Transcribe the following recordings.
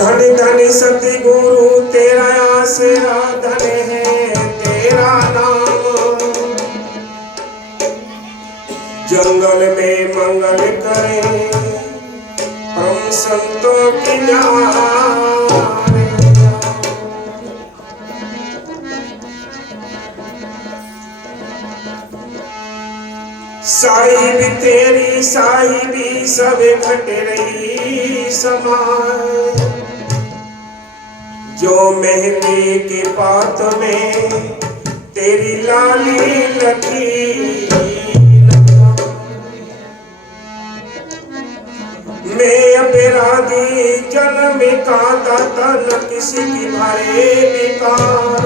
धन धन सतगुरु तेरा आसरा, धन है तेरा नाम। जंगल में मंगल करे हम संतों की न्यारे। साहिब तेरी साहिबी सब घट रही समाए। जो मेहंदी के पात में तेरी लाली लगी। मैं अपराधी जन्म का दाता, न किसी की भारे बेकार।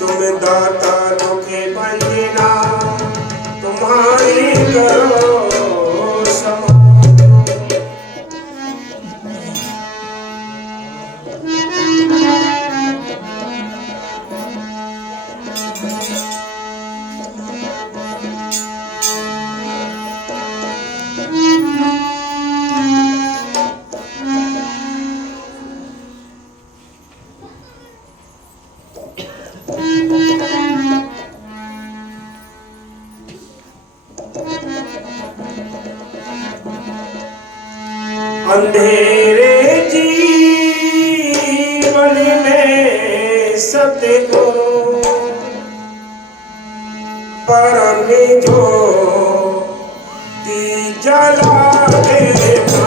तुम दाता धोखे बंजना, तुम्हारी करो समा। अंधेरे जीवन में सतगुरु परम ज्योति जला देना।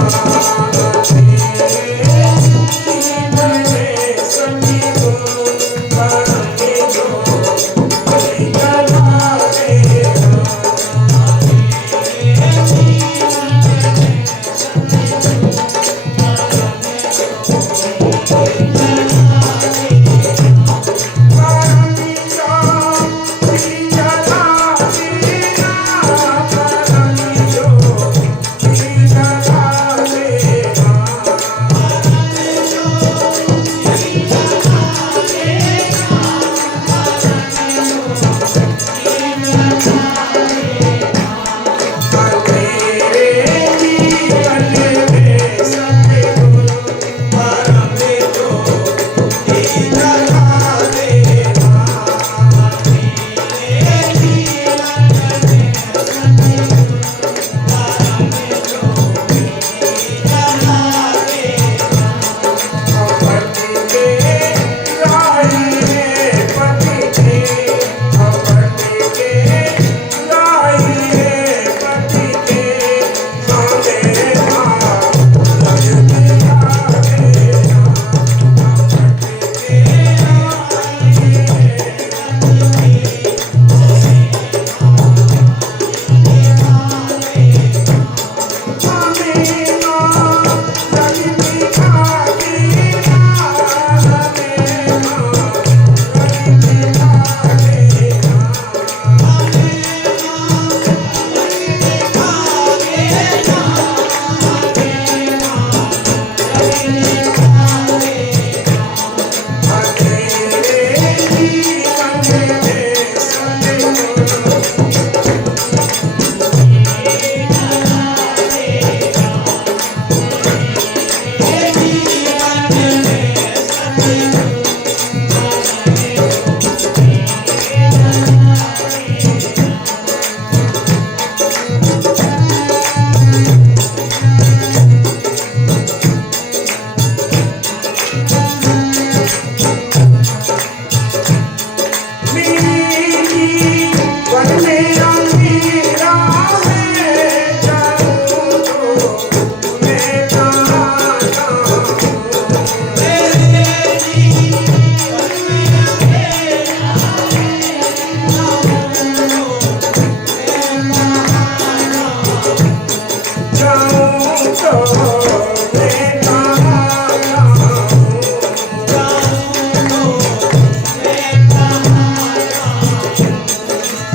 जीवन में सतगुरु परम ज्योति जला देना।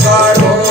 Bye.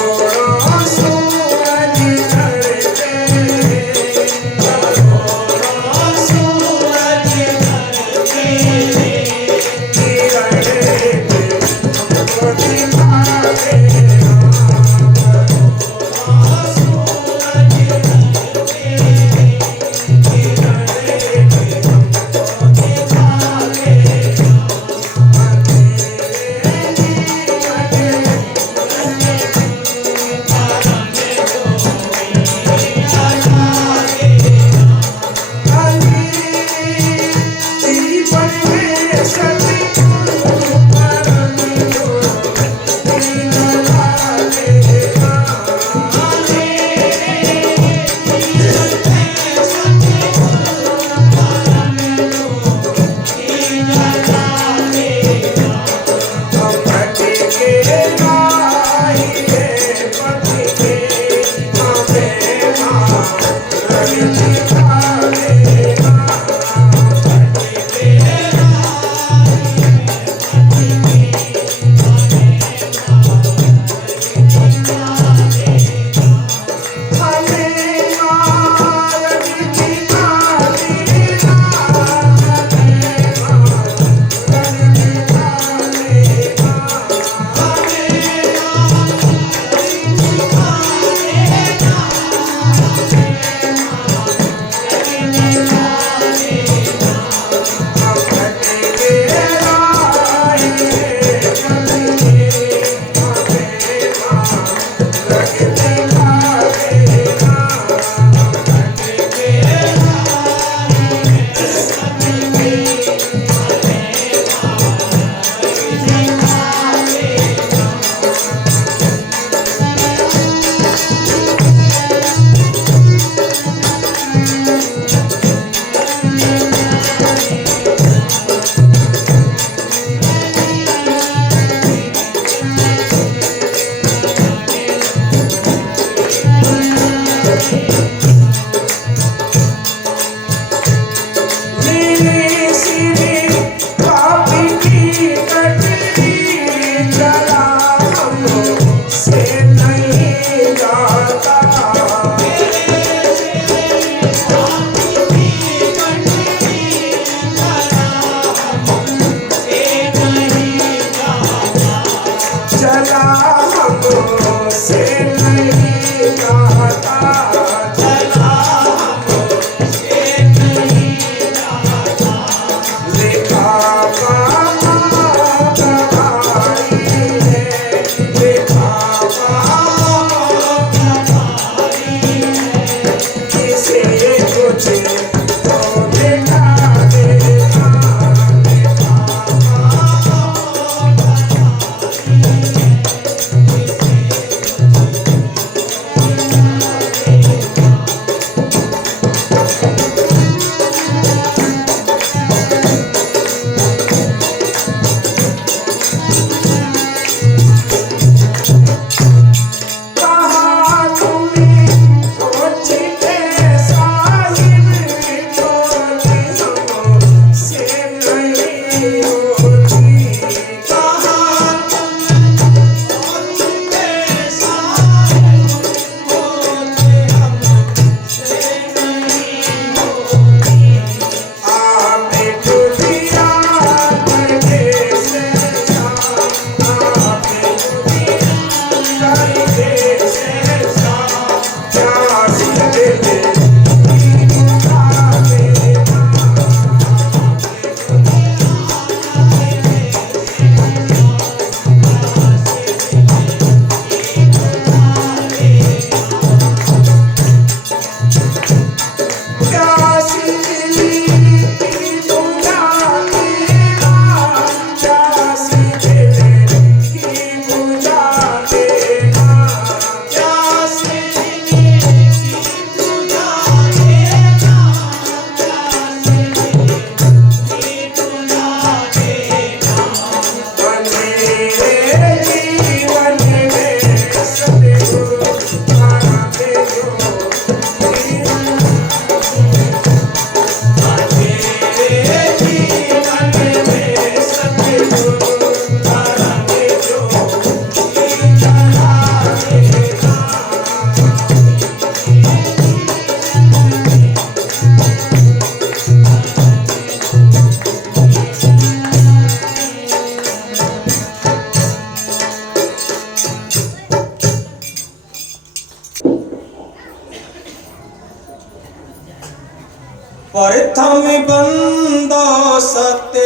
प्रथम बंदो सत्य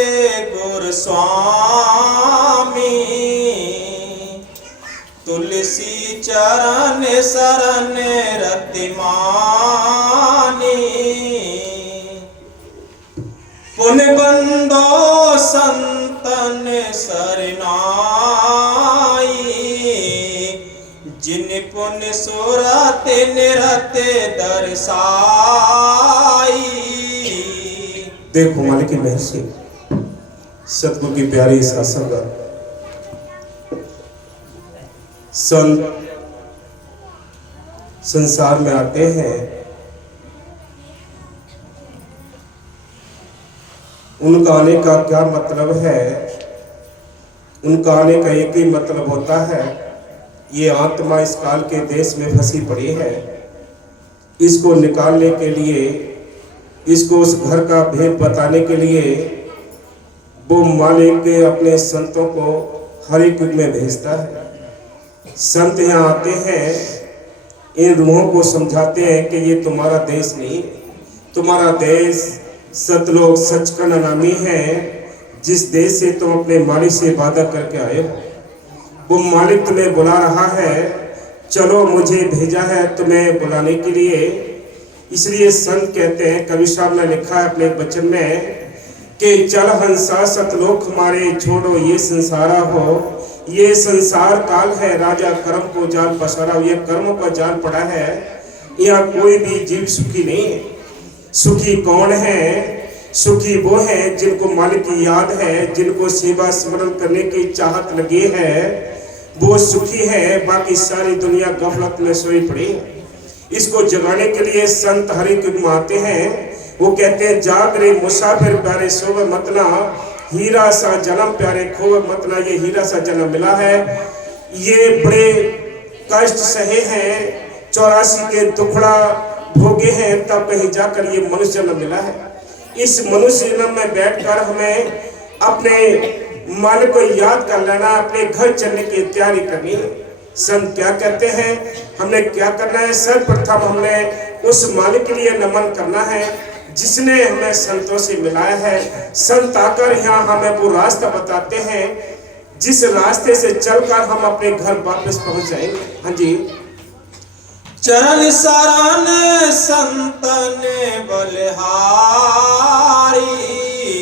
गुरु स्वामी, तुलसी चरण शरण रति मानी। पुन बंदो संतन सरनाई, जिन पुन सुरत निरत दर्शाई। देखो मालिक की महर से सतगुरु की प्यारी सत्संगत संत संसार में आते हैं, उनका आने का क्या मतलब है? उनका आने का एक ही मतलब होता है, ये आत्मा इस काल के देश में फंसी पड़ी है, इसको निकालने के लिए, इसको उस घर का भेद बताने के लिए वो मालिक अपने संतों को हर एक युग में भेजता है। संत यहाँ आते हैं, इन रूहों को समझाते हैं कि ये तुम्हारा देश नहीं, तुम्हारा देश सतलोक सचखंड नामी है, जिस देश से तुम अपने मालिक से वादा करके आए हो। वो मालिक तुम्हें बुला रहा है, चलो मुझे भेजा है तुम्हें बुलाने के लिए। इसलिए संत कहते हैं, कवि साहब ने लिखा है अपने वचन में कि चल हंसा सतलोक हमारे, छोड़ो ये संसारा हो। ये संसार काल है, राजा कर्म को जाल पसारा। ये कर्म का जाल पड़ा है, यहाँ कोई भी जीव सुखी नहीं है। सुखी कौन है? सुखी वो है जिनको मालिक की याद है, जिनको सेवा स्मरण करने की चाहत लगी है, वो सुखी है। बाकी सारी दुनिया गफलत में सोई पड़ी है। इसको जगाने के लिए संत हर एक युग में आते हैं। वो कहते हैं, जाग रे मुसाफिर प्यारे सोवे मतना, हीरा सा जन्म प्यारे खोवे मतना। ये हीरा सा जन्म मिला है, ये बड़े कष्ट सहे हैं, 84 के दुखड़ा भोगे हैं, तब कहीं जाकर ये मनुष्य जन्म मिला है। इस मनुष्य जन्म में बैठकर हमें अपने मालिक को याद कर लेना, अपने घर चलने की तैयारी करनी है। संत क्या कहते हैं, हमने क्या करना है? सर्वप्रथम हमने उस मालिक के लिए नमन करना है जिसने हमें संतों से मिलाया है। संत आकर यहाँ हमें वो रास्ता बताते हैं, जिस रास्ते से चलकर हम अपने घर वापस पहुंच जाएंगे। हाँ जी। चरण शरण संतन बलिहारी।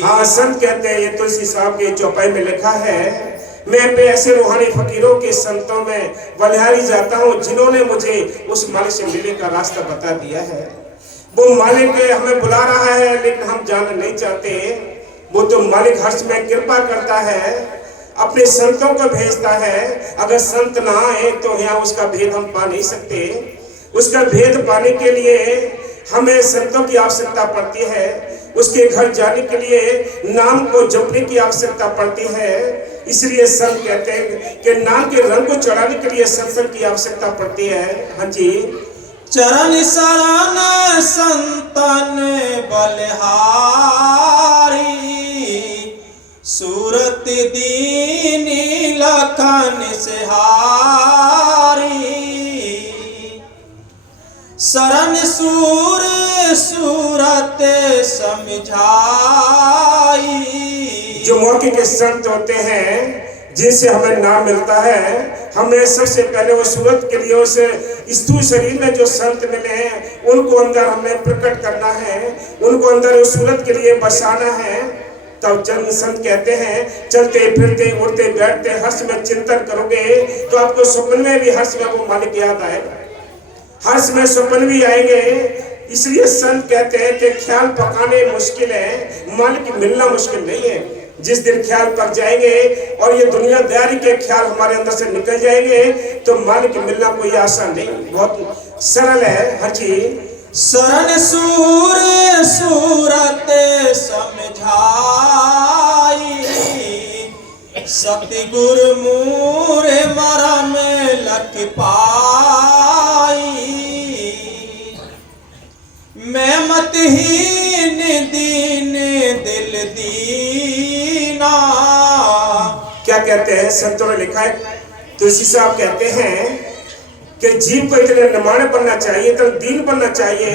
हाँ, संत कहते हैं, ये तुलसी साहब के चौपाई में लिखा है, मैं पे ऐसे रूहानी फकीरों के संतों में बलिहारी जाता हूँ जिन्होंने मुझे उस मालिक से मिलने का रास्ता बता दिया है। वो मालिक हमें बुला रहा है, लेकिन हम जाना नहीं चाहते। वो तो मालिक हर्ष में कृपा करता है, अपने संतों को भेजता है। अगर संत ना आए तो यहाँ उसका भेद हम पा नहीं सकते। उसका भेद पाने के लिए हमें संतों की आवश्यकता पड़ती है। उसके घर जाने के लिए नाम को जपने की आवश्यकता पड़ती है। इसलिए संत कहते हैं कि नाम के रंग को चढ़ाने के लिए सत्संग की आवश्यकता पड़ती है। हाँ जी। चरण शरण संतन बलिहारी, सूरत दीनी लखन सिहारी। शरण सूर सूरत समझाई। जो मौके के संत होते हैं, जिनसे हमें नाम मिलता है, हमें सबसे पहले वो सूरत के लिए उस स्थूल शरीर में जो संत मिले हैं उनको अंदर हमें प्रकट करना है, उनको अंदर उस सूरत के लिए बसाना है। तब जन्म संत कहते हैं, चलते फिरते उड़ते बैठते हर्ष में चिंतन करोगे तो आपको स्वप्न में भी हर्ष में वो मालिक याद आएगा, हर्ष में स्वप्न भी आएंगे। इसलिए संत कहते हैं कि ख्याल पकाने मुश्किल है, मालिक मिलना मुश्किल नहीं है। जिस दिन ख्याल पक जाएंगे और ये दुनियादारी के ख्याल हमारे अंदर से निकल जाएंगे तो मालिक मिलना कोई आसान नहीं, बहुत सरल है। हर चीज शरण सूर सूरत समझाई, सतगुर मूर मरम लख पाई। मैं मतहीन दीन दिल दीना। क्या कहते हैं संतों ने लिखा है, तुलसी साहब कहते हैं कि जीव को इतने निमाणे बनना चाहिए, इतना दीन बनना चाहिए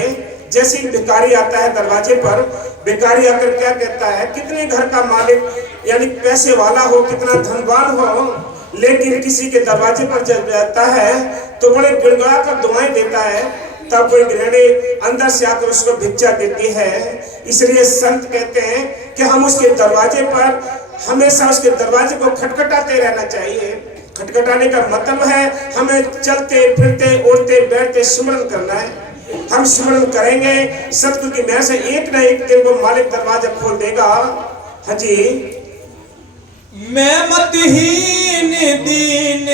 जैसे ही भिखारी आता है दरवाजे पर, भिखारी आकर क्या कहता है, कितने घर का मालिक यानी पैसे वाला हो, कितना धनवान हो, लेकिन किसी के दरवाजे पर जब जाता है तो बड़े गिड़गिड़ा कर दुआएं देता है, तब कोई गृहिणी अंदर से आकर उसको भिक्षा देती है। इसलिए संत कहते हैं कि हम उसके दरवाजे पर हमेशा उसके दरवाजे को खटखटाते रहना चाहिए। खटखटाने का मतलब है हमें चलते फिरते उड़ते बैठते सिमरन करना है। हम सिमरन करेंगे, सतगुरु की मेहर से एक न एक दिन वो मालिक दरवाजा खोल देगा। हाँ जी। मैं मतहीन दीन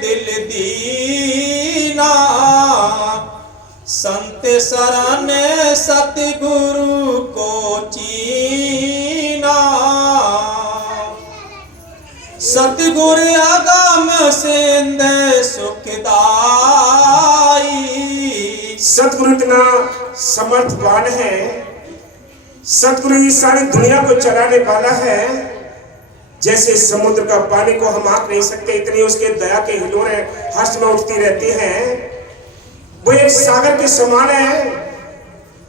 दिल दीना, संत शरण सतगुरु को चीना। सतगुरु आगम सिंध सुखदाई। सतगुरु इतना समर्थवान है, सतगुरु इस सारी दुनिया को चलाने वाला है। जैसे समुद्र का पानी को हम आंक नहीं सकते, इतनी उसके दया के हिलोरें हर्ष में उठती रहती हैं। वो एक सागर के समान है,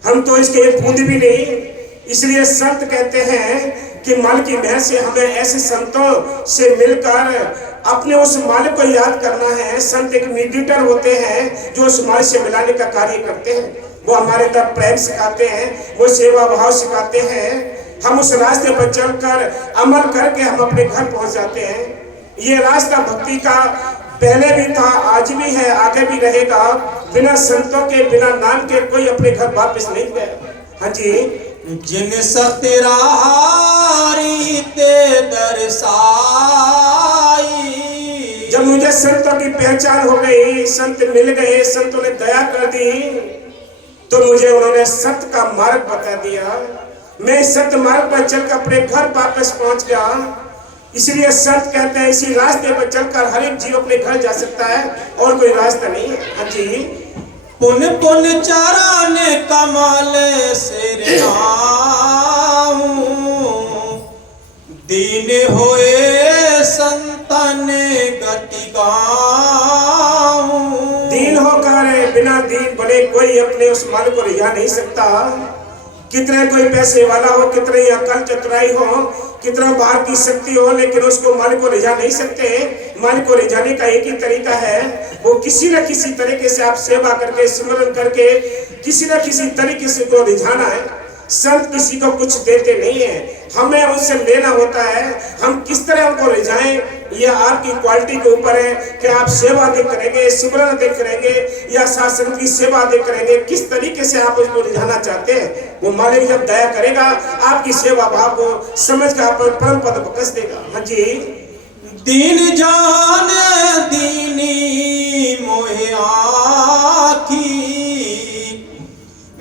हम तो इसके एक बूंद भी नहीं। इसलिए संत कहते हैं कि मालिक की मेहर से हमें ऐसे संतों से मिलकर अपने उस मालिक को याद करना है। संत एक मीडिएटर होते हैं जो उस मालिक से मिलाने का कार्य करते हैं। वो हमारे अंदर प्रेम सिखाते हैं, वो सेवा भाव सिखाते हैं। हम उस रास्ते पर चलकर अमल करके हम अपने घर पहुंच जाते हैं। ये रास्ता भक्ति का पहले भी था, आज भी है, आगे भी रहेगा। बिना संतों के, बिना नाम के कोई अपने घर वापस नहीं गया। हाँ जी। जिन सतराहारी ते दरसाई। जब मुझे संतों की पहचान हो गई, संत मिल गए, संतों ने दया कर दी, तो मुझे उन्होंने सत्य का मार्ग बता दिया। मैं सत्य मार्ग पर चलकर अपने घर वापस पहुंच गया। इसलिए संत कहते हैं इसी रास्ते पर चलकर हर एक जीव अपने घर जा सकता है, और कोई रास्ता नहीं है। हाँ जी। पुन पुन चारण कमल सिर नाहु, दीन होए संतन गति गाऊं। दीन होकर बिना दीन बने कोई अपने उस मालिक को रिझा नहीं सकता। कितने कोई पैसे वाला हो, कितने अकल चतुराई हो, कितना बाहर की शक्ति हो, लेकिन उसको मालिक को रिझा नहीं सकते। मालिक को रिझाने का एक ही तरीका है, वो किसी न किसी तरीके से आप सेवा करके, सिमरन करके, किसी न किसी तरीके से को रिझाना है। संत किसी को कुछ देते नहीं है, हमें उनसे लेना होता है। हम किस तरह उनको रिझाएं, यह आपकी क्वालिटी के ऊपर है कि आप सेवा देख करेंगे, सिमरन देख करेंगे, या शासन की सेवा देख करेंगे। किस तरीके से आप उसको रिझाना चाहते हैं, वो मालिक जब दया करेगा आपकी सेवा भाव को समझ कर आप परम पद को कस देगा। हाँ जी। दीन जान दीनी मोहे आखी,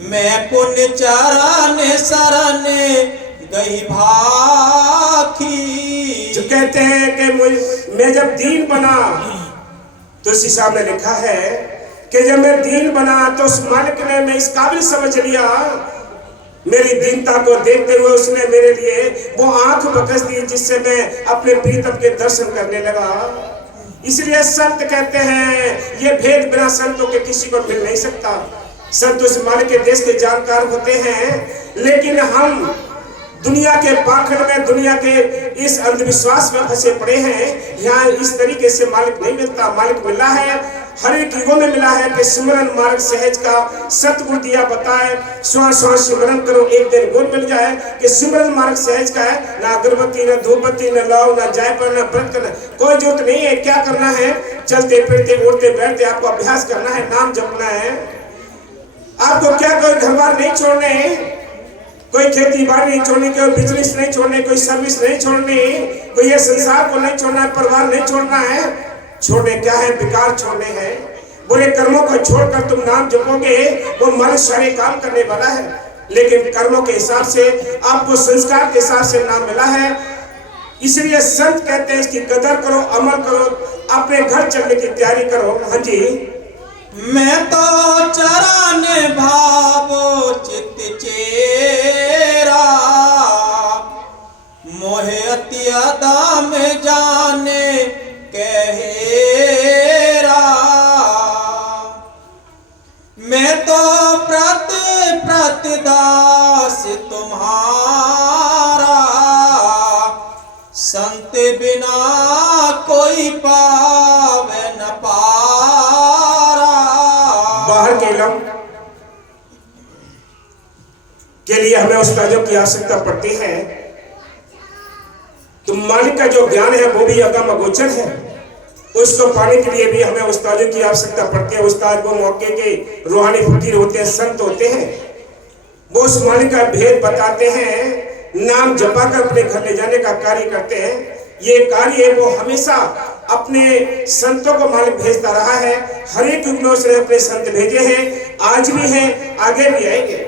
मैं पुण्य चरण शरण गई भाखी। जो कहते हैं कि मैं जब दीन बना, तो इसी साहब ने लिखा है कि जब मैं दीन बना तो उस मालिक ने मैं इस काबिल समझ लिया, मेरी दीनता को देखते हुए उसने मेरे लिए वो आंख बकस दी जिससे मैं अपने प्रीतम के दर्शन करने लगा। इसलिए संत कहते हैं ये भेद बिना संतों के किसी को मिल नहीं सकता। संत उस मालिक के देश के जानकार होते हैं, लेकिन हम दुनिया के पाखंड में, दुनिया के इस अंधविश्वास में फंसे पड़े हैं। यहाँ इस तरीके से मालिक नहीं मिलता। मालिक मिला है, हर एक युगों में मिला है कि सिमरन मार्ग सहज का सतगुरु दिया बताए, श्वास श्वास सिमरन करो, एक दिन गुण मिल जाए कि सिमरन मार्ग सहज का है। ना अगरबत्ती, ना धूपबत्ती, ना लाओ, ना जायफल, ना व्रत करना, कोई जरूरत नहीं है। क्या करना है, चलते फिरते उड़ते बैठते आपको अभ्यास करना है, नाम जपना है। आपको क्या कोई घर बार नहीं छोड़ने, कोई खेती बाड़ी नहीं छोड़नी, कोई बिजनेस नहीं छोड़ने, कोई सर्विस नहीं छोड़नी, कोई ये संसार को नहीं छोड़ना है, परिवार नहीं छोड़ना है। छोड़ने क्या है, विकार छोड़ने हैं। बुरे कर्मों को छोड़कर तुम नाम जपोगे, वो मन सारे काम करने वाला है। लेकिन कर्मों के हिसाब से आपको, संस्कार के हिसाब से नाम मिला है। इसलिए संत कहते हैं इसकी कदर करो, अमल करो, अपने घर चलने की तैयारी करो। हाँ जी। मैं तो चरण भावो चित चेरा, मोहे अति अदा में जाने कहेरा। मैं तो प्रत भरत दास तुम्हारा, संत बिना कोई पावे न पारा। बाहर के इल्म के लिए हमें उस्तादों की आवश्यकता पड़ती है, तो मालिक का जो ज्ञान है वो भी अगम अगोचर है, उसको पाने के लिए भी हमें उस्तादों की आवश्यकता पड़ती है। उस्ताद वो मौके के रूहानी फकीर होते हैं, संत होते हैं, वो उस मालिक का भेद बताते हैं, नाम जपा कर अपने घर ले जाने का कार्य करते हैं। ये कार्य वो हमेशा अपने संतों को मालिक भेजता रहा है। हर एक युग में उसने अपने संत भेजे हैं, आज भी हैं, आगे भी आएंगे।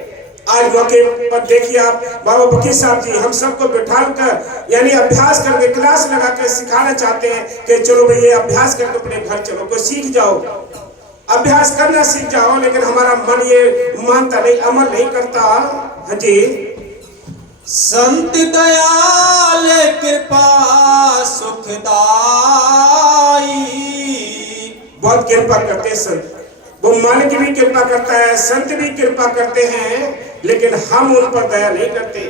आज मौके पर देखिए आप बाबा फकीर साहब जी हम सबको बिठा कर यानी अभ्यास करके क्लास लगा कर सिखाना चाहते हैं कि चलो भाई ये अभ्यास करके अपने घर चलो, कोई सीख जाओ, अभ्यास करना सीख जाओ। लेकिन हमारा मन ये मानता नहीं, अमल नहीं करता। हाँ जी, संत दयाल कृपा सुखदाई, बहुत कृपा करते हैं संत, वो मालिक भी कृपा करता है, संत भी कृपा करते हैं, लेकिन हम उन पर दया नहीं करते।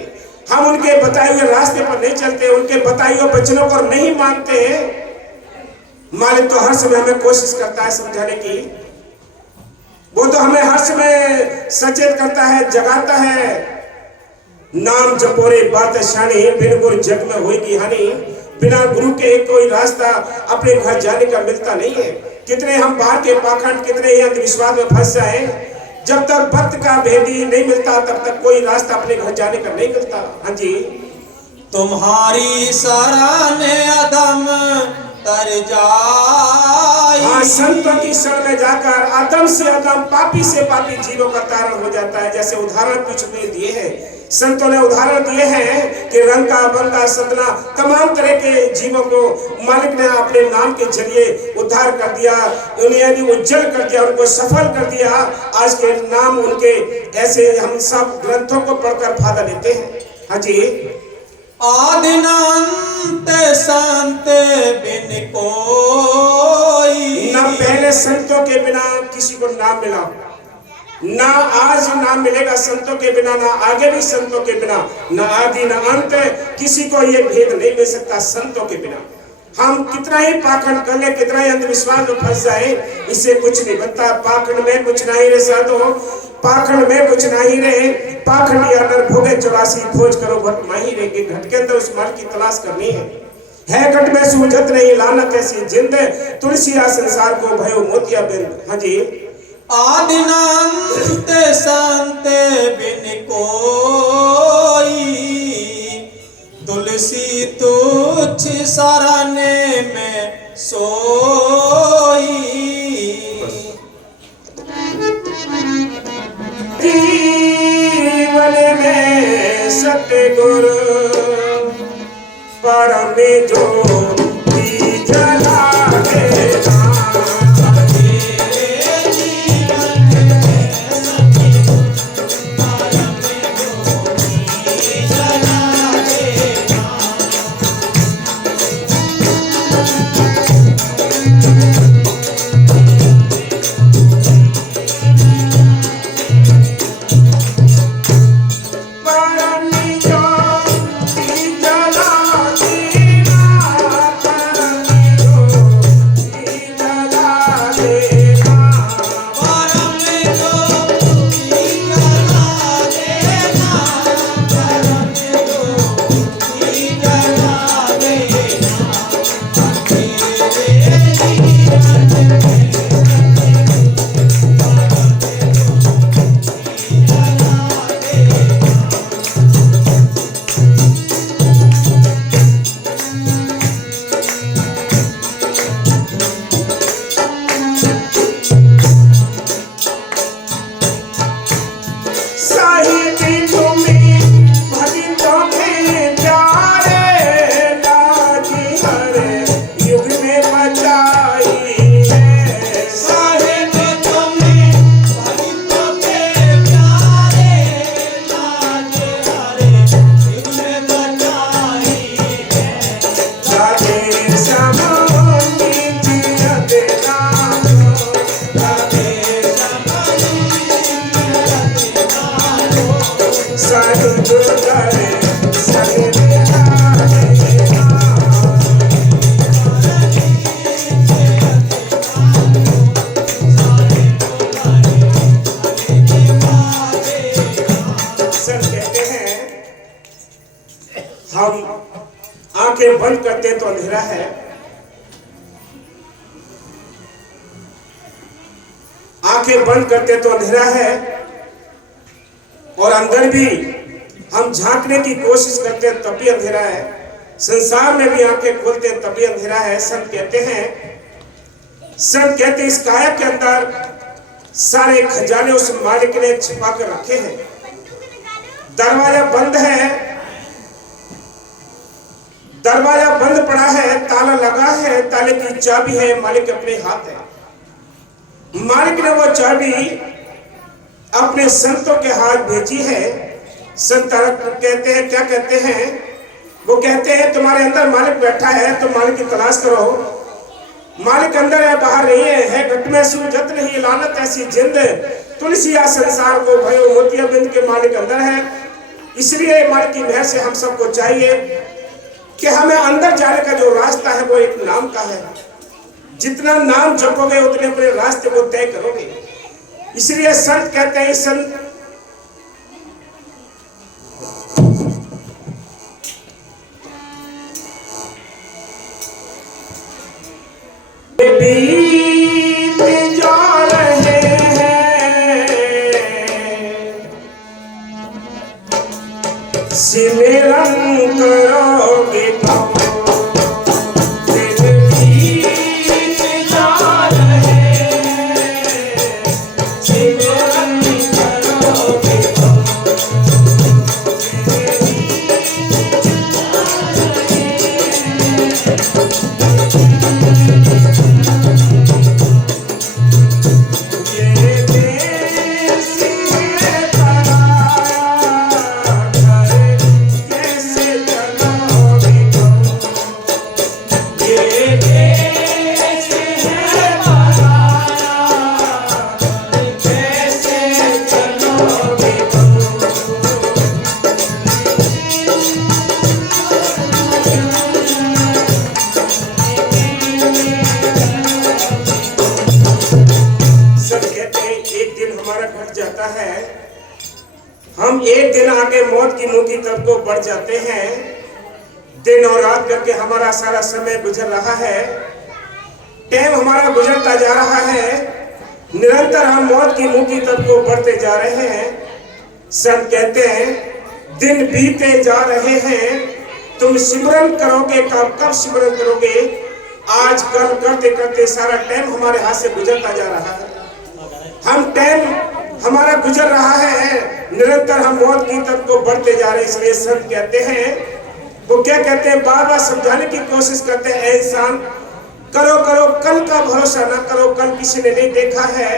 हम उनके बताए हुए रास्ते पर नहीं चलते, उनके बताए हुए वचनों को नहीं मानते। मालिक तो हर समय हमें कोशिश करता है समझाने की, वो तो हमें हर समय सचेत करता है, जगाता है। नाम जपोरे बात शानी, बिन गुरु जग में होगी हानि। बिना गुरु के कोई रास्ता अपने घर जाने का मिलता नहीं है। कितने हम बाहर के पाखंड, कितने ही अंधविश्वास में फंस जाए, जब तक भक्त का भेदी नहीं मिलता तब तक कोई रास्ता अपने घर जाने का नहीं मिलता। हाँ जी, तुम्हारी सराहने अदम तर जाई। हाँ, संतों की शरण में जाकर अदम से अदम, पापी से पापी जीवों का तारण हो जाता है। जैसे उदाहरण कुछ ने दिए हैं, संतों ने उदाहरण दिए हैं कि रंका बंका सतना तमाम तरह के जीवों को मालिक ने अपने नाम के जरिए उद्धार कर दिया, उन्हें उज्जवल कर दिया, उनको सफल कर दिया। आज के नाम उनके ऐसे हम सब ग्रंथों को पढ़कर फायदा लेते हैं। हाँ जी, आदिनांत संत बिन कोई, न पहले संतों के बिना किसी को नाम मिला, ना आज नाम मिलेगा संतों के बिना, ना आगे भी संतों के बिना, ना आदि ना अंत। किसी को ये भेद नहीं मिल सकता संतों के बिना। हम कितना ही पाखंड कर ले, कितना ही अंधविश्वास में फंस जाए, इससे कुछ नहीं बनता। पाखंड में कुछ नहीं रहे साधो, पाखंड में कुछ नहीं रहे। पाखंड या नर भोगे 84 खोज करो घट माही रहेंगे। घट के अंदर उस माल की तलाश करनी है घट में सूझत नहीं लानत ऐसी जिंद, तुलसिया संसार को भयो मोतिया बिंद। हाँ जी, आदिनांत संत बिन कोई, तुलसी तुच्छ सराने में सोई। जीवन में सतगुरु परम ज्योति जला देना। अंधेरा है। आंखें बंद करते तो अंधेरा है, और अंदर भी हम झांकने की कोशिश करते हैं तब भी अंधेरा है। संसार में भी आंखें खोलते हैं तब भी अंधेरा है। संत कहते हैं इस काया के अंदर सारे खजाने उस मालिक ने छिपा कर रखे हैं। दरवाजा बंद है, दरवाजा बंद पड़ा है, ताला लगा है, ताले की चाबी है मालिक के अपने हाथ है। मालिक ने वो चाबी अपने संतों के हाथ भेजी है। संत कहते हैं, क्या कहते हैं? वो कहते हैं तुम्हारे अंदर मालिक बैठा है, तो मालिक की तलाश करो। मालिक अंदर है, बाहर नहीं है घट में सूझत नहीं लानत ऐसी जिंद, तुलसिया संसार को भयो मोतिया बिंद के मालिक अंदर है। इसलिए मालिक की मेहर से हम सबको चाहिए कि हमें अंदर जाने का जो रास्ता है वो एक नाम का है। जितना नाम जपोगे उतने अपने रास्ते को तय करोगे। इसलिए संत कहते हैं, संत बीत जा रहे हैं, सिमरन करोगे तो हम एक दिन आगे मौत की मुंह की तरफ को बढ़ जाते हैं। दिन और रात करके हमारा सारा समय गुजर रहा है, टाइम हमारा गुजरता जा रहा है, निरंतर हम मौत की मुंह की तरफ को बढ़ते जा रहे हैं। संत कहते हैं दिन बीते जा रहे हैं, तुम सिमरन करोगे कब सिमरन करोगे? आज कल करते करते सारा टाइम हमारे हाथ से गुजरता जा रहा है। हम टाइम हमारा गुजर रहा है, निरंतर हम मौत की तरफ को बढ़ते जा रहे हैं। इसलिए संत कहते हैं, वो क्या कहते हैं, बार बार समझाने की कोशिश करते हैं, इंसान करो करो कल का भरोसा ना करो, कल किसी ने नहीं देखा है।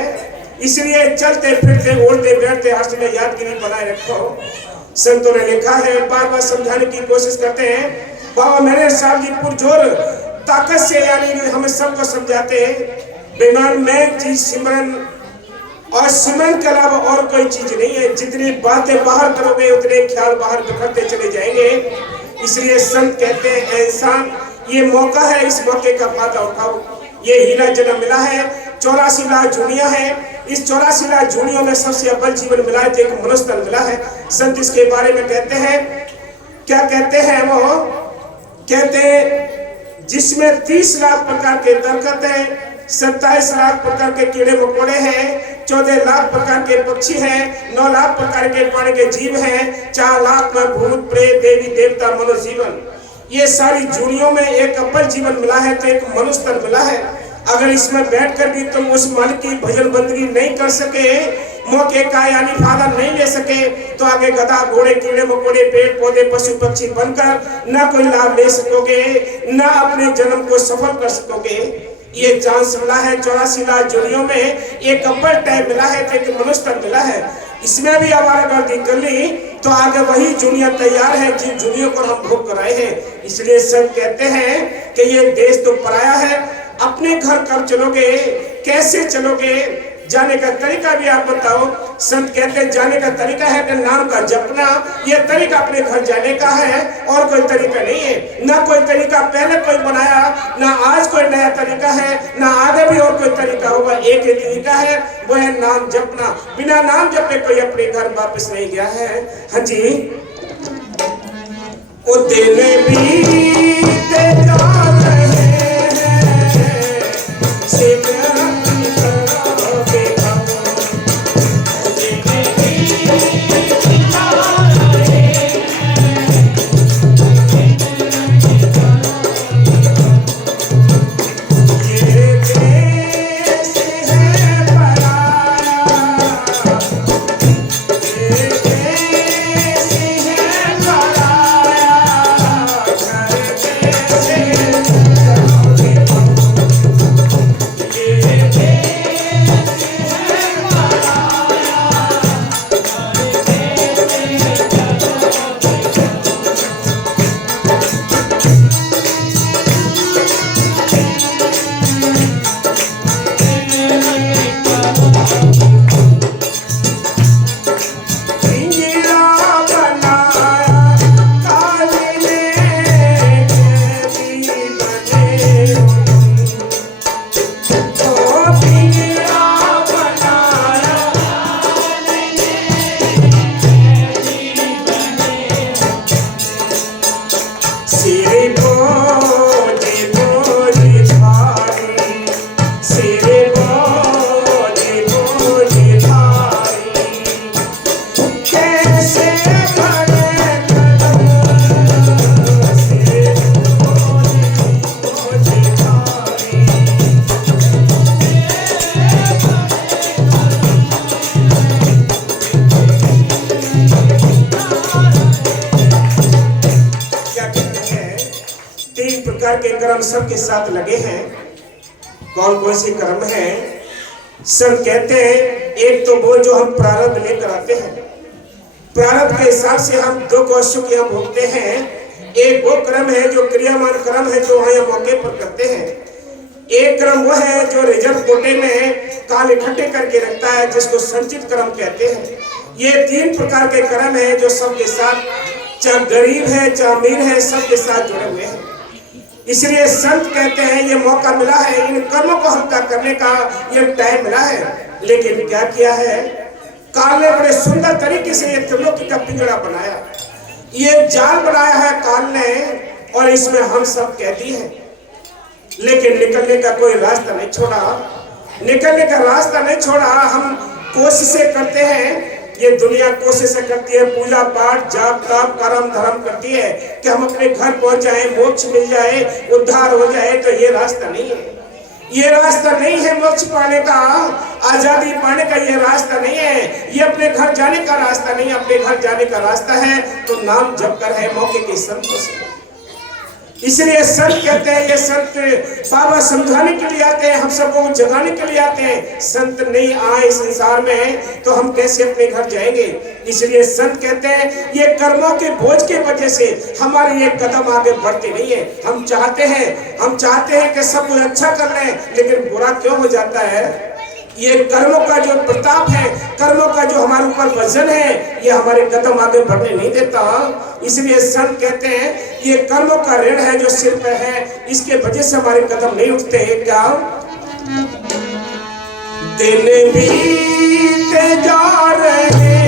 इसलिए चलते फिरते उड़ते बैठते हर समय यादगिरी बनाए रखो। संतों ने लिखा है, बार बार समझाने की कोशिश करते हैं। बाबा मेरे साहब जी पुरजोर ताकत से यानी हमें सबको समझाते हैं, बेमान में चीज सिमरन, और सिमरन के अलावा और कोई चीज नहीं है। जितनी बातें बाहर करोगे उतने ख्याल बाहर बिखरते चले जाएंगे। इसलिए संत कहते हैं, इंसान ये मौका है, इस मौके का फायदा उठाओ। ये हीरा जन्म मिला है, 84 लाख जूनिया है। इस 84 लाख जूनियों में सबसे अव्वल जीवन मिला है, तो एक मनुष्य तन मिला है। संत इसके बारे में कहते हैं, क्या कहते हैं? वो कहते हैं जिसमें 30 लाख प्रकार के दरख्त हैं, 27 लाख प्रकार के कीड़े मकोड़े हैं, 14 लाख प्रकार के पक्षी हैं, 9 लाख प्रकार के पानी के जीव हैं, 4 लाख में भूत प्रेत देवी देवता मनोजीवन। ये सारी जूनियों में एक अव्वल जीवन मिला है, तो एक मनुष्य तन मिला है। अगर इसमें बैठकर भी तुम उस मालिक की भजन बंदगी नहीं कर सके, मौके का यानी फायदा नहीं ले सके, तो आगे गधा घोड़े कीड़े मकोड़े पेड़ पौधे पशु पक्षी बनकर ना कोई लाभ ले सकोगे, ना अपने जन्म को सफल कर सकोगे। ये चांस मिला है, 84 लाख जूनियों में एक अव्वल टाइम मिला है, तो एक मनुष्य तन मिला है। इसमें भी हमारा गर्दी कर ली तो आगे वही जूनिया तैयार है जिन जूनियों को हम भोग कराए हैं। इसलिए संत कहते हैं कि ये देश तो पराया है, अपने घर कब चलोगे, कैसे चलोगे, जाने का तरीका भी आप बताओ। संत कहते हैं जाने का तरीका है कि नाम का जपना, ये तरीका अपने घर जाने का है, और कोई तरीका नहीं है। ना कोई तरीका पहले कोई बनाया, ना आज कोई नया तरीका है, ना आगे भी और कोई तरीका होगा। एक ही तरीका है, वो है नाम जपना। बिना नाम जपे कोई अपने घर वापस नहीं गया है। हाँ जी, वो दिन बीते जा प्रकार के कर्म सबके साथ लगे हैं। कौन कौन से कर्म हैं? संत कहते हैं, एक तो वो जो हम प्रारब्ध लेकर आते हैं, प्रारब्ध के हिसाब से हम दो कोशों के हम भोगते हैं। एक वो कर्म है जो क्रियामान कर्म है, जो वहां मौके पर करते हैं। एक कर्म वो है जो रिजर्व कोटे में काल इकट्ठे करके रखता है, जिसको संचित कर्म कहते हैं। ये तीन प्रकार के कर्म है जो सबके साथ, चाहे गरीब है चाहे अमीर है, सबके साथ जुड़े हुए हैं। इसलिए संत कहते हैं ये मौका मिला है, इन कर्मों को हल्का करने का ये टाइम मिला है। लेकिन क्या किया है काल ने? बड़े सुंदर तरीके से ये त्रिलोकी का पिंजरा बनाया, ये जाल बनाया है काल ने, और इसमें हम सब कैदी हैं। लेकिन निकलने का कोई रास्ता नहीं छोड़ा, निकलने का रास्ता नहीं छोड़ा। हम कोशिशें करते हैं, ये दुनिया कोशिश करती है, पूजा पाठ जाप ताप कर्म धर्म करती है कि हम अपने घर पहुंच जाए, मोक्ष मिल जाए, उद्धार हो जाए। तो ये रास्ता नहीं है, ये रास्ता नहीं है मोक्ष पाने का, आजादी पाने का ये रास्ता नहीं है, ये अपने घर जाने का रास्ता नहीं है। अपने घर जाने का रास्ता है तो नाम जप कर है मौके के संतों से। इसलिए संत कहते हैं, ये संत बाबा समझाने के लिए आते हैं, हम सबको जगाने के लिए आते हैं। संत नहीं आए संसार में तो हम कैसे अपने घर जाएंगे? इसलिए संत कहते हैं ये कर्मों के बोझ के वजह से हमारे ये कदम आगे बढ़ते नहीं है। हम चाहते हैं कि सब कुछ अच्छा कर लें, लेकिन बुरा क्यों हो जाता है? ये कर्मों का जो प्रताप है, कर्मों का जो हमारे ऊपर वजन है, ये हमारे कदम आगे बढ़ने नहीं देता। इसलिए संत कहते हैं ये कर्मों का ऋण है जो सिर पे है, इसके वजह से हमारे कदम नहीं उठते हैं। क्या दिन बीते जा रहे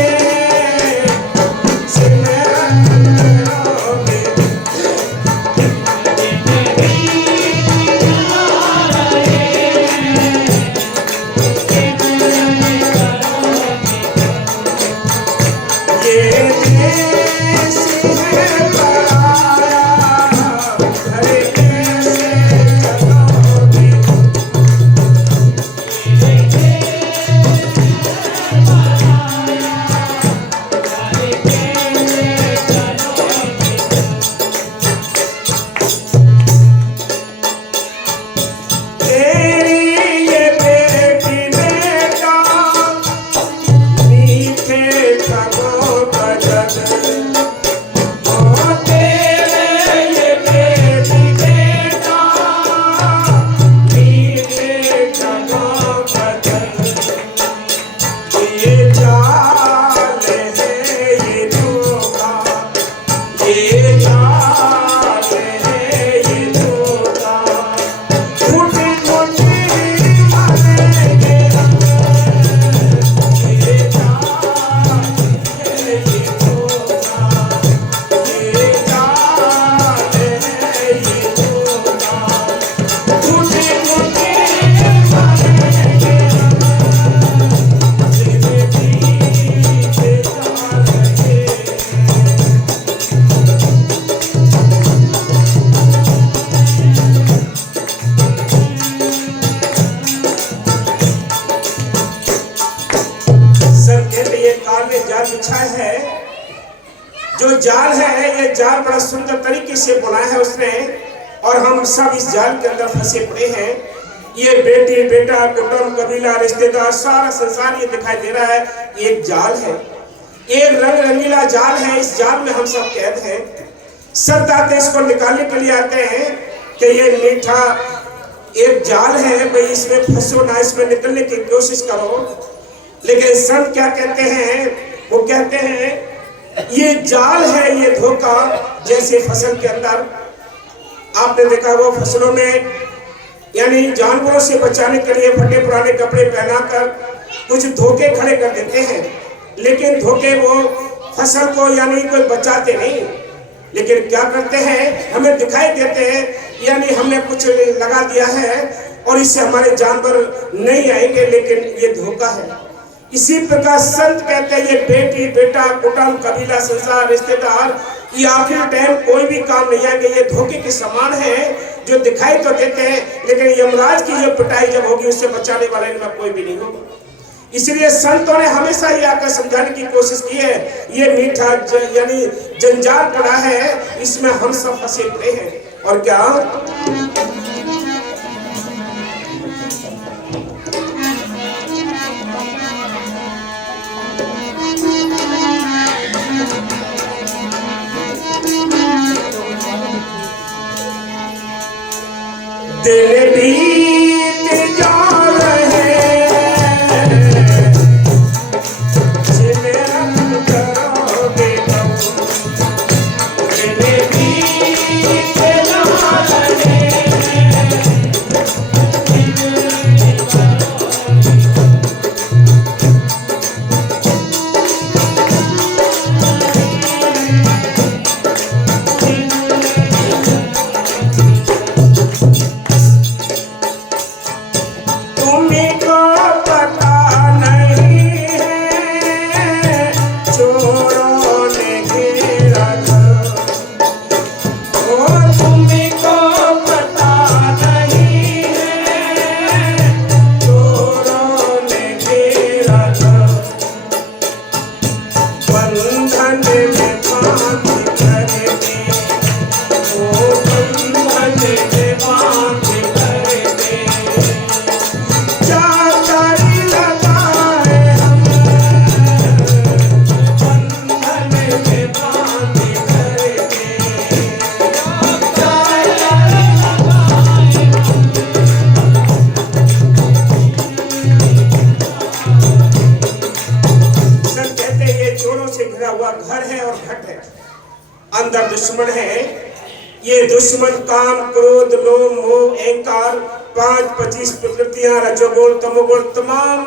जो जाल है, ये जाल बड़ा सुंदर तरीके से बनाया है उसने, और हम सब इस जाल के अंदर फंसे पड़े हैं। ये बेटी बेटा कुटुंब कबीला रिश्तेदार सारा संसार ये दिखाई दे रहा है, एक जाल है, एक रंग रंगीला जाल है। इस जाल में हम सब कैद हैं। संत आते इसको निकालने के लिए आते हैं कि ये मीठा एक जाल है भाई, इसमें फंसो ना, इसमें निकलने की कोशिश करो। लेकिन संत क्या कहते हैं? वो कहते हैं ये जाल है, ये धोखा। जैसे फसल के अंदर आपने देखा वो फसलों में यानी जानवरों से बचाने के लिए फटे पुराने कपड़े पहनाकर कुछ धोखे खड़े कर देते हैं, लेकिन धोखे वो फसल को यानी कोई बचाते नहीं। लेकिन क्या करते हैं, हमें दिखाई देते हैं यानी हमने कुछ लगा दिया है और इससे हमारे जानवर नहीं आएंगे, लेकिन ये धोखा है। इसी प्रकार संत कहते हैं ये बेटी बेटा कुटुंब कबीला संसार रिश्तेदार, ये आखिर टाइम कोई भी काम नहीं आएंगे। ये धोखे के समान है जो दिखाई तो देते हैं, लेकिन यमराज की जो पिटाई जब होगी उससे बचाने वाला इनमें कोई भी नहीं होगा। इसलिए संतों ने हमेशा ये आकर समझाने की कोशिश की है, ये मीठा यानी जंजाल पड़ा है, इसमें हम सब फंसे पड़े हैं। और क्या दिन बीत जा रहे जिन्हें करोगे कब दिन बीत जा रहे तुम्हें को पता नहीं है चोरों ने घेरा था ओ तुम्हें को पता नहीं है चोरों ने घेरा था बंधन में बांध करके ओ बंधन में बांध करके चादरी लगाए हम बंधन में बांध करके सर कहते हैं ये चोरों से घिरा हुआ घर है और घट है, अंदर दुश्मन है। ये दुश्मन काम क्रोध लोभ मोह अहंकार 5-25 प्रकृतियां रजोगुण तमोगुण तमाम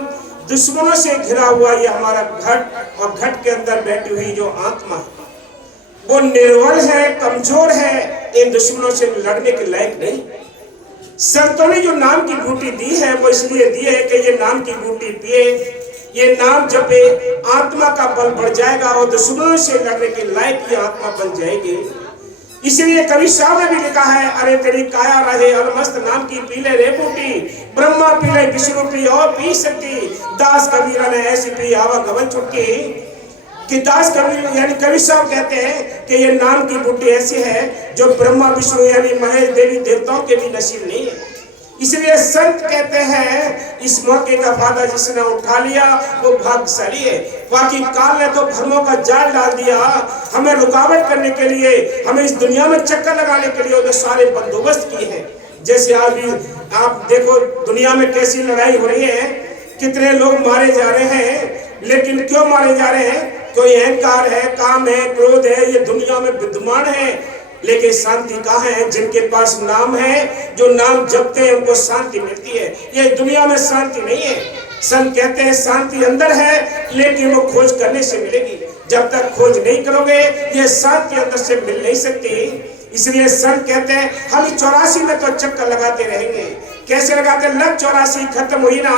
दुश्मनों से घिरा हुआ ये हमारा घट, और घट के अंदर बैठी हुई जो आत्मा है वो निर्बल है, कमजोर है, इन दुश्मनों से लड़ने के लायक नहीं। संतों ने जो नाम की बूटी दी है वो इसलिए दी है कि ये नाम की बूटी पिए, ये नाम जपे, आत्मा का बल बढ़ जाएगा और दुश्मनों से लड़ने के लायक ये आत्मा बन जाएगी। इसलिए कवि साहब ने भी लिखा है, अरे तेरी काया रहे अलमस्त नाम की पीले रे बूटी, ब्रह्मा पीले विष्णु पी और पी सकती, दास कबीरा ने ऐसी पी आवा गवन छुटकी। कि दास कबीर यानी कवि साहब कहते हैं कि ये नाम की बूटी ऐसी है जो ब्रह्मा विष्णु यानी महेश देवी देवताओं के भी नसीब नहीं है। इसलिए संत कहते हैं इस मौके का फायदा जिसने उठा लिया वो भाग्यशाली है। बाकी काल ने तो भ्रमों का जाल डाल दिया, हमें रुकावट करने के लिए, हमें इस दुनिया में चक्कर लगाने के लिए उन्हें सारे बंदोबस्त किए हैं। जैसे आज भी आप देखो दुनिया में कैसी लड़ाई हो रही है, कितने लोग मारे जा रहे हैं, लेकिन क्यों मारे जा रहे हैं? कोई अहंकार है, काम है, क्रोध है, ये दुनिया में विद्यमान है। लेकिन शांति कहाँ है? जिनके पास नाम है, जो नाम जपते हैं उनको शांति मिलती है। ये दुनिया में शांति नहीं है। संत कहते हैं शांति अंदर है, लेकिन वो खोज करने से मिलेगी। जब तक खोज नहीं करोगे ये शांति अंदर से मिल नहीं सकती। इसलिए संत कहते हैं हम 84 में तो चक्कर लगाते रहेंगे। कैसे लगाते? लग 84 खत्म हुई ना,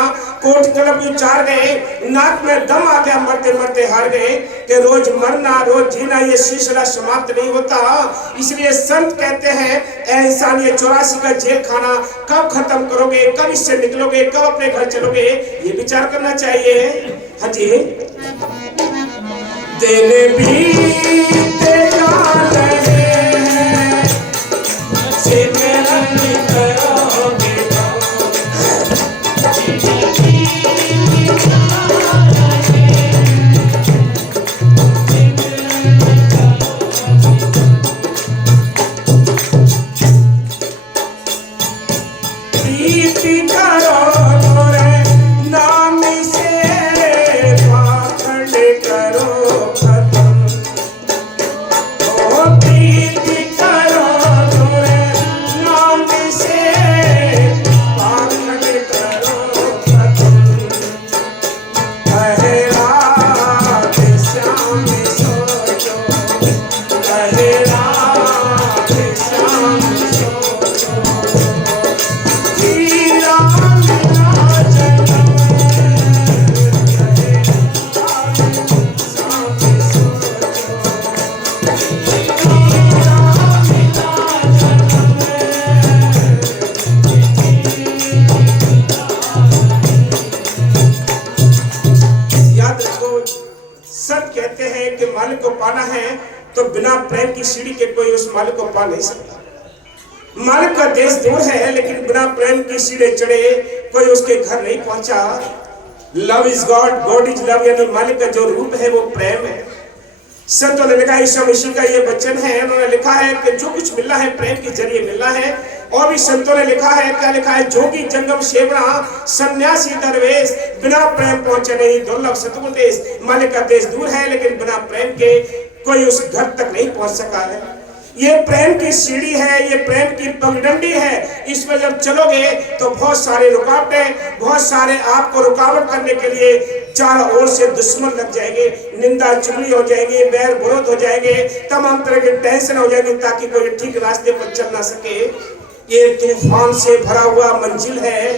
कोट कलम उचार गए, नाक में दम आ गया, मरते मरते हार गए कि रोज मरना रोज जीना ये सिलसिला समाप्त नहीं होता। इसलिए संत कहते हैं ऐ इंसान ये 84 का जेल खाना कब खत्म करोगे, कब इससे निकलोगे, कब अपने घर चलोगे, ये विचार करना चाहिए। हाँ जी, दिन बीते जा रहे हैं सिमरन करोगे प्रीति करो रे नाम से पाखंड करो खत्म, ओ प्रीति करो रे नाम से पाखंड करो खत्म। कहे राधे श्याम सोचो, कहे राधे श्याम सोचो, सब कहते हैं कि मालिक को पाना है तो बिना प्रेम की सीढ़ी के कोई उस मालिक को पा नहीं सकता। मालिक का देश दूर है, लेकिन बिना प्रेम की सीढ़े चढ़े कोई उसके घर नहीं पहुंचा। Love is God, God is love, यानी मालिक का जो रूप है वो प्रेम है। संतों ने लिखा, ईसा मसीह का ये वचन है, उन्होंने लिखा है कि जो कुछ मिलना है प्रेम के जरिए मिलना है। और भी संतों ने लिखा है, क्या लिखा है, जोगी जंगम सेवड़ा सन्यासी दरवेश, बिना प्रेम पहुंचे नहीं दुर्लभ सतगुण देश। मालिक का देश दूर है, लेकिन बिना प्रेम के कोई उस घर तक नहीं पहुंच सका है। ये प्रेम की सीढ़ी है, ये प्रेम की पगडंडी है। इसमें जब चलोगे तो बहुत सारे रुकावटें, बहुत सारे आपको रुकावट करने के लिए चारों ओर से दुश्मन लग जाएंगे, निंदा चुगली हो जाएगी, बैर विरोध हो जाएंगे, तमाम तरह की टेंशन हो जाएगी, ताकि कोई ठीक रास्ते पर चल ना सके। ये तूफान से भरा हुआ मंजिल है,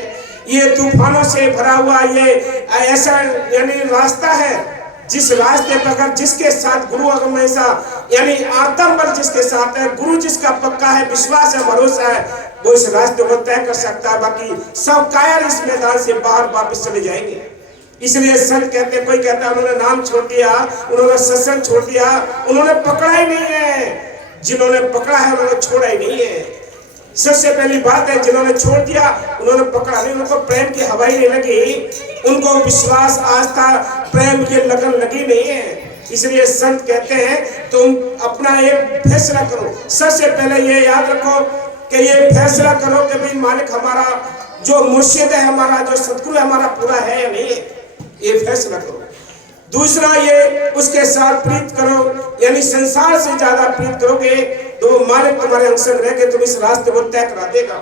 ये तूफानों से भरा हुआ ये ऐसा यानी रास्ता है, जिस रास्ते पर अगर जिसके साथ गुरु हमेशा यानी आत्म बल जिसके साथ है, गुरु जिसका पक्का है, विश्वास है, भरोसा है, वो इस रास्ते को तय कर सकता है। बाकी सब कायर इस मैदान से बाहर वापस चले जाएंगे। इसलिए संत कहते हैं, कोई कहता है उन्होंने नाम छोड़ दिया, उन्होंने सत्संग छोड़ दिया, उन्होंने पकड़ा ही नहीं है। जिन्होंने पकड़ा है उन्होंने छोड़ा ही नहीं है। सबसे पहली बात है, जिन्होंने छोड़ दिया उन्होंने पकड़ा नहीं, उनको प्रेम की हवाई नहीं लगी, उनको विश्वास आस्था प्रेम की लगन लगी नहीं है। इसलिए संत कहते हैं तुम अपना एक फैसला करो। सबसे पहले ये याद रखो कि ये फैसला करो कि भाई मालिक हमारा जो मुर्शिद है, हमारा जो सतगुरु है, हमारा पूरा है या नहीं है, ये फैसला करो। दूसरा ये उसके साथ प्रीत करो, यानी संसार से ज्यादा प्रीत करोगे तो वो मालिक तुम्हारे अंग संग रह के तुम इस रास्ते को तय करा देगा।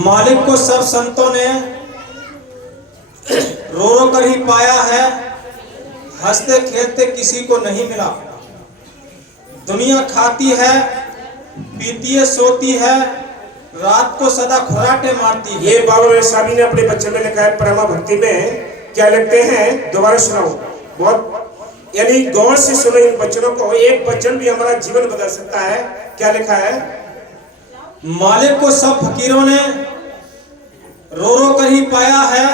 मालिक को सब संतों ने रो रो कर ही पाया है, हंसते खेलते किसी को नहीं मिला। दुनिया खाती है, पीती है, सोती है, रात को सदा खुराटे मारती है। ये बाबा मेरे स्वामी ने अपने बच्चे में लिखा है, परमा भक्ति में क्या लिखते हैं, दोबारा सुनाओ, बहुत यानी गौर से सुनो इन वचनों को, एक वचन भी हमारा जीवन बदल सकता है। क्या लिखा है, मालिक को सब फकीरों ने रो रो कर ही पाया है,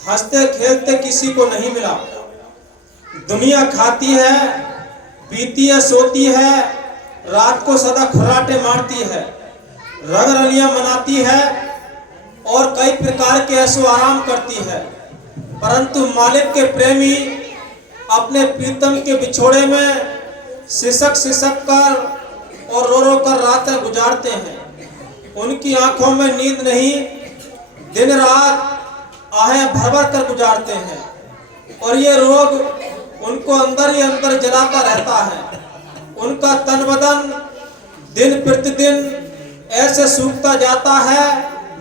हंसते खेलते किसी को नहीं मिला। दुनिया खाती है, पीती है, सोती है, रात को सदा खुराटे मारती है, रग रलियां मनाती है और कई प्रकार के ऐशो आराम करती है। परंतु मालिक के प्रेमी अपने प्रीतम के बिछोड़े में सिसक सिसक कर और रो रो कर रातें गुजारते हैं। उनकी आंखों में नींद नहीं, दिन रात आहें भर भर कर गुजारते हैं और ये रोग उनको अंदर ही अंदर जलाता रहता है। उनका तन बदन दिन प्रतिदिन ऐसे सूखता जाता है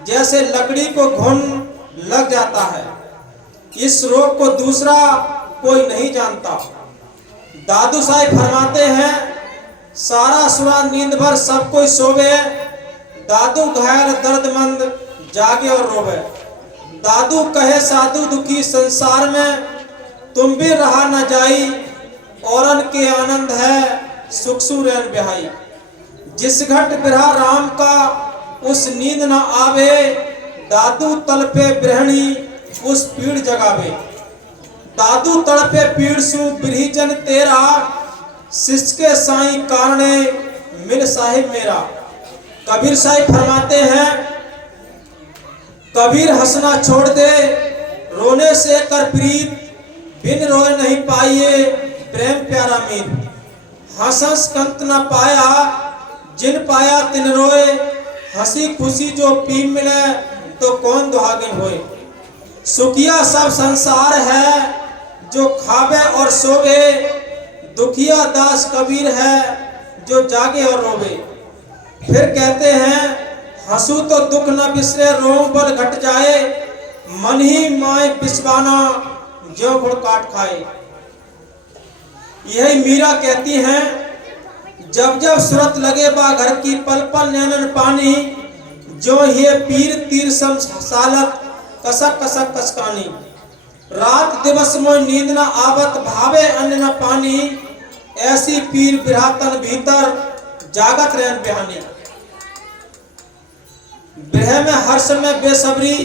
जैसे लकड़ी को घुन लग जाता है। इस रोग को दूसरा कोई नहीं जानता। दादू साहिब फरमाते हैं, सारा सुरा नींद भर सब कोई सोवे, दादू घायल दर्दमंद जागे और रोवे। दादू कहे साधु दुखी संसार में, तुम भी रहा न जाई, औरन के आनंद है सुख सुरैन बिहाई। जिस घट बिरहा राम का उस नींद न आवे, दादू तलपे बिरहणी उस पीड़ जगावे। दादू तड़पे पीड़ सु बिरहीजन तेरा, शिष्य के साई कारणे मिल साहिब मेरा। कबीर साहिब फरमाते हैं, कबीर हंसना छोड़ दे, रोने से कर प्रीत, बिन रोए नहीं पाइए प्रेम प्यारा मीत। हंस कंत न पाया, जिन पाया तिन रोए, हंसी खुशी जो पी मिले तो कौन दुहागिन होए। सुखिया सब संसार है जो खावे और सोवे, दुखिया दास कबीर है जो जागे और रोवे। फिर कहते हैं, हंसू तो दुख न बिसरे, रोम बल घट जाए, मन ही माए बिस्वाना जो गुड़ काट खाए। यही मीरा कहती हैं, जब जब सूरत लगे बा घर की, पल पल नैनन पानी, जो ये पीर तीर सम सालत, कसक कसक कसकानी। रात दिवस मोय नींद न आवत, भावे अन्न न पानी, ऐसी पीर बिरहातन भीतर जागत रहन बिहानी। बिरह में हर समय बेसब्री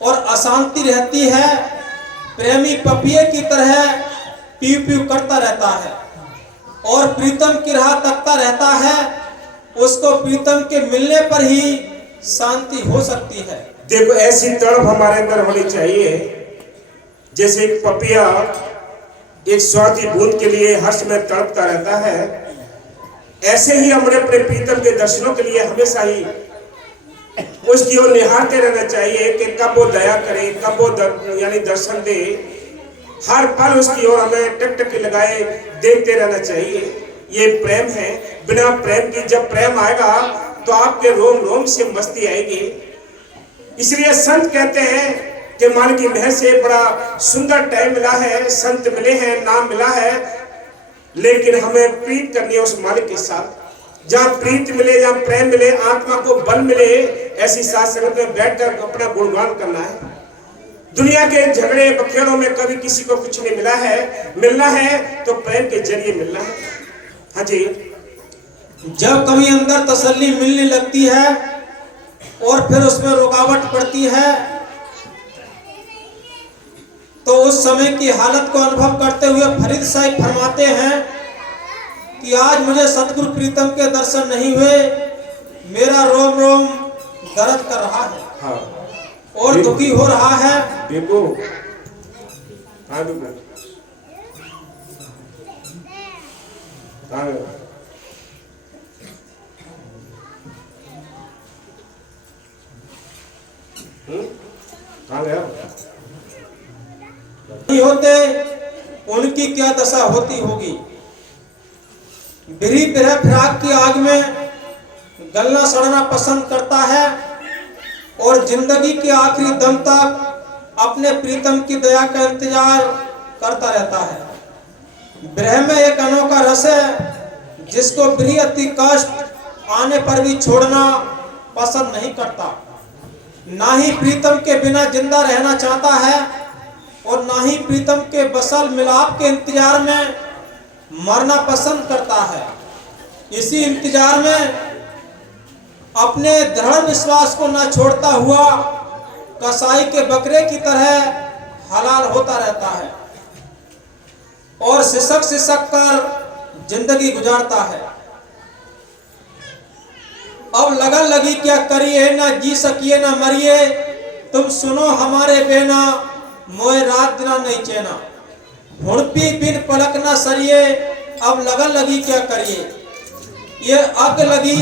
और अशांति रहती है। प्रेमी पपिये की तरह पीव पीव करता रहता है और प्रीतम की राह तकता रहता है, उसको प्रीतम के मिलने पर ही शांति हो सकती है। देखो ऐसी तड़प हमारे अंदर होनी चाहिए, जैसे एक पपिया एक स्वाति बूंद के लिए हर्ष में तड़पता रहता है, ऐसे ही हमें अपने प्रीतम के दर्शनों के लिए हमेशा ही उसकी ओर निहारते रहना चाहिए कि कब वो दया करे, कब वो यानी दर्शन दे। हर पल उसकी ओर हमें टकटकी लगाए देखते रहना चाहिए। ये प्रेम है। बिना प्रेम की जब प्रेम आएगा तो आपके रोम रोम से मस्ती आएगी। इसलिए संत कहते हैं कि मान की महल से बड़ा सुंदर टाइम मिला है, संत मिले हैं, नाम मिला है, लेकिन हमें प्रीत करनी है उस मालिक के साथ। जहाँ प्रीत मिले, जहाँ प्रेम मिले, आत्मा को बल मिले, ऐसी साथ संगत में बैठकर अपना गुणगान करना है। दुनिया के झगड़े बखेड़ों में कभी किसी को कुछ नहीं मिला है, मिलना है तो प्रेम के जरिए मिलना है। हाँ जी, जब कभी अंदर तसल्ली मिलने लगती है और फिर उसमें रुकावट पड़ती है, तो उस समय की हालत को अनुभव करते हुए फरीद साहिब फरमाते हैं कि आज मुझे सतगुरु प्रीतम के दर्शन नहीं हुए, मेरा रोम रोम दर्द कर रहा है। हाँ, और दुखी हो रहा है। देखो हाँ देखो नहीं होते उनकी क्या दशा होती होगी। बिरी बिरह फिराक की आग में गलना सड़ना पसंद करता है और जिंदगी के आखिरी दम तक अपने प्रीतम की दया का इंतजार करता रहता है। बिरह में एक अनोखा रस है जिसको बिरी अति कष्ट आने पर भी छोड़ना पसंद नहीं करता। ना ही प्रीतम के बिना जिंदा रहना चाहता है और ना ही प्रीतम के बसल मिलाप के इंतजार में मरना पसंद करता है। इसी इंतजार में अपने दृढ़ विश्वास को न छोड़ता हुआ कसाई के बकरे की तरह हलाल होता रहता है और सिसक सिसक कर जिंदगी गुजारता है। अब लगन लगी क्या करिए, ना जी सकिए ना मरिए, तुम सुनो हमारे बेना, मोए रात दिना नहीं चेना। हुड़पी बिन पलक ना सरिए, अब लगन लगी क्या करिए। ये आग लगी,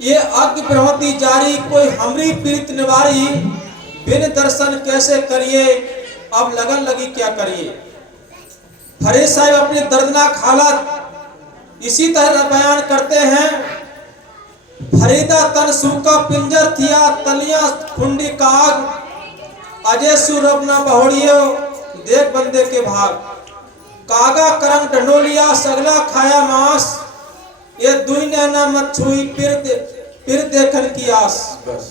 ये आग प्रवृत्ति जारी, कोई हमरी प्रीत निवारी, बिन दर्शन कैसे करिए, अब लगन लगी क्या करिए। फरीद साहब अपनी दर्दनाक हालत इसी तरह बयान करते हैं। फरीदा तन सूखा पिंजर थिया, तलिया खुंडी काग, अजय सुरब न बहुड़ियो, देख बंदे के भाग। कागा करंग ढंडोलिया, सगला खाया मांस, ये दुई ने न मत छुई, फिर देखन की आस। बस